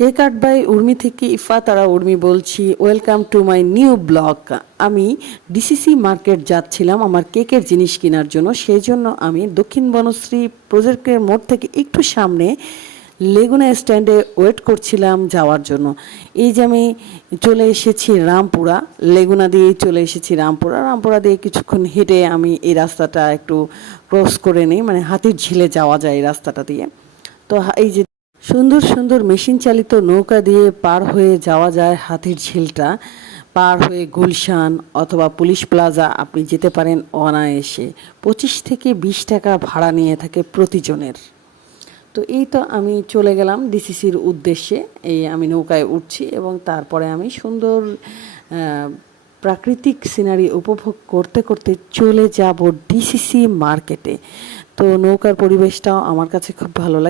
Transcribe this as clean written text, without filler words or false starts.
Cake art by Urmi থেকে ইফাতারা উর্মি বলছি। Welcome to my new blog. আমি ডিসিসি মার্কেট যাচ্ছিলাম আমার কেকের জিনিস কেনার জন্য। সেই জন্য আমি দক্ষিণ বনশ্রী প্রজেক্টের মোড় থেকে একটু সামনে লেগুনা স্ট্যান্ডে ওয়েট করছিলাম যাওয়ার জন্য। এই যে আমি চলে এসেছি রামপুরা, লেগুনা দিয়েই চলে এসেছি রামপুরা। রামপুরা দিয়ে কিছুক্ষণ হেঁটে আমি এই রাস্তাটা একটু ক্রস করে নিই, মানে হাতির ঝিলে যাওয়া যায় এই রাস্তাটা দিয়ে। তো এই যে সুন্দর সুন্দর মেশিন চালিত নৌকা দিয়ে পার হয়ে যাওয়া যায় হাতির ঝিলটা, পার হয়ে গুলশান অথবা পুলিশ প্লাজা আপনি যেতে পারেন অনায়াসে। 25 থেকে 20 টাকা ভাড়া নিয়ে থাকে প্রতিজনের। তো এই তো আমি চলে গেলাম ডিসিসির উদ্দেশ্যে। এই আমি নৌকায় উঠছি এবং তারপরে আমি সুন্দর প্রাকৃতিক সিনারি উপভোগ করতে করতে চলে যাব ডিসিসি মার্কেটে। তো নৌকার পরিবেশটাও আমার কাছে খুব ভালো লাগে।